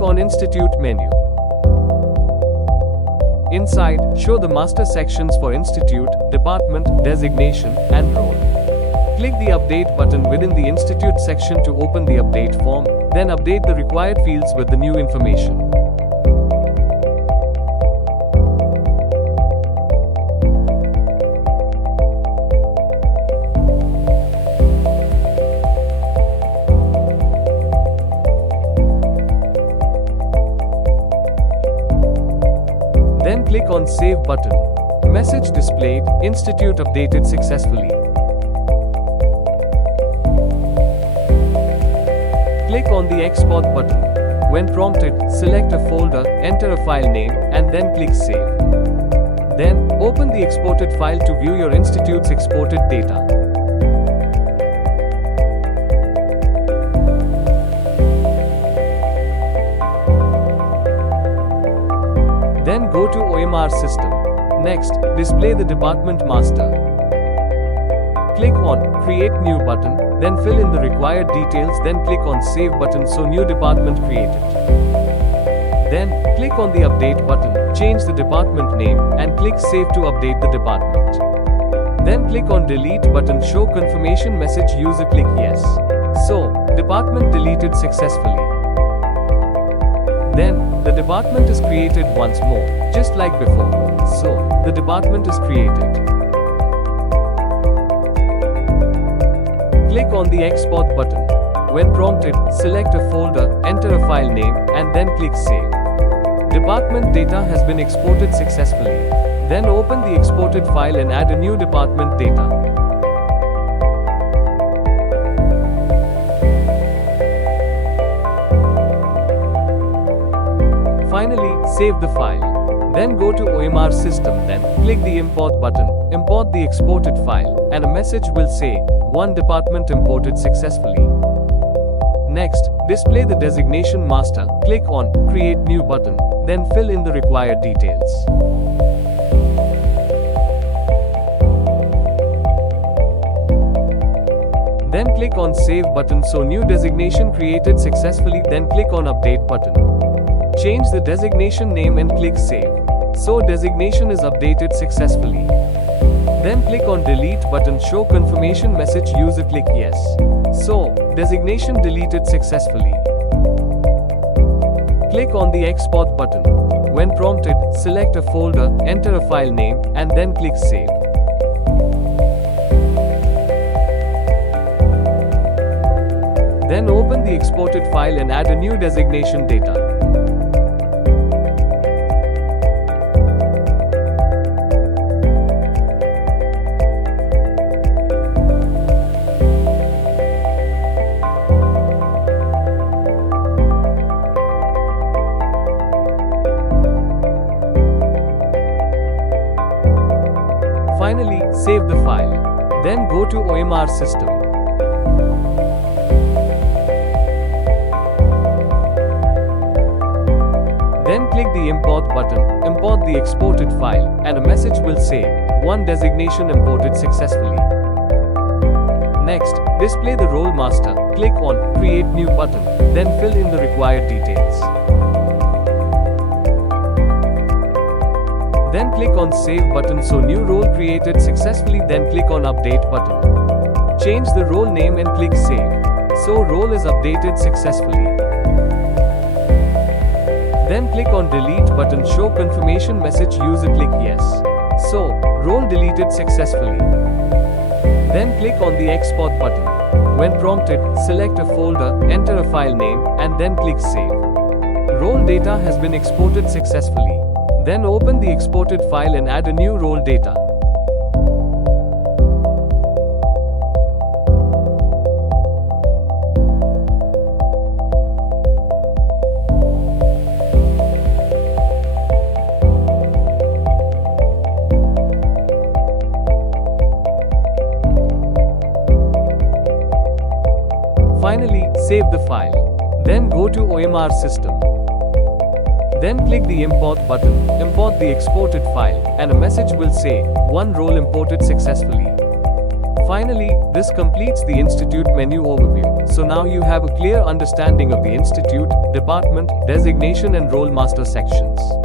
on Institute menu. Inside, show the master sections for Institute, Department, Designation, and Role. Click the Update button within the Institute section to open the update form, then update the required fields with the new information. Then click on Save button. Message displayed, Institute updated successfully. Click on the Export button. When prompted, select a folder, enter a file name, and then click Save. Then, open the exported file to view your Institute's exported data. Then go to OMR System. Next, display the Department Master. Click on Create New button, then fill in the required details, then click on Save button so new department created. Then, click on the Update button, change the department name, and click Save to update the department. Then click on Delete button, show confirmation message, user click Yes. So, department deleted successfully. Then, the department is created once more, just like before. So, the department is created. Click on the Export button. When prompted, select a folder, enter a file name, and then click Save. Department data has been exported successfully. Then open the exported file and add a new department data. Finally, save the file. Then go to OMR System, then click the Import button, import the exported file, and a message will say, "One department imported successfully." Next, display the Designation Master, click on Create New button, then fill in the required details. Then click on Save button so new designation created successfully, then click on Update button. Change the designation name and click Save. So designation is updated successfully. Then click on Delete button, show confirmation message, user click Yes. So, designation deleted successfully. Click on the Export button. When prompted, select a folder, enter a file name, and then click Save. Then open the exported file and add a new designation data. Finally, save the file. Then go to OMR System. Then click the Import button, import the exported file, and a message will say, "One designation imported successfully." Next, display the Role Master, click on Create New button, then fill in the required details. Then click on Save button so new role created successfully, then click on Update button. Change the role name and click Save. So role is updated successfully. Then click on Delete button, show confirmation message, user click Yes. So, role deleted successfully. Then click on the Export button. When prompted, select a folder, enter a file name, and then click Save. Role data has been exported successfully. Then open the exported file and add a new role data. Finally, save the file. Then go to OMR System. Then click the Import button, import the exported file, and a message will say, "One role imported successfully." Finally, this completes the Institute menu overview. So now you have a clear understanding of the Institute, Department, Designation and Role Master sections.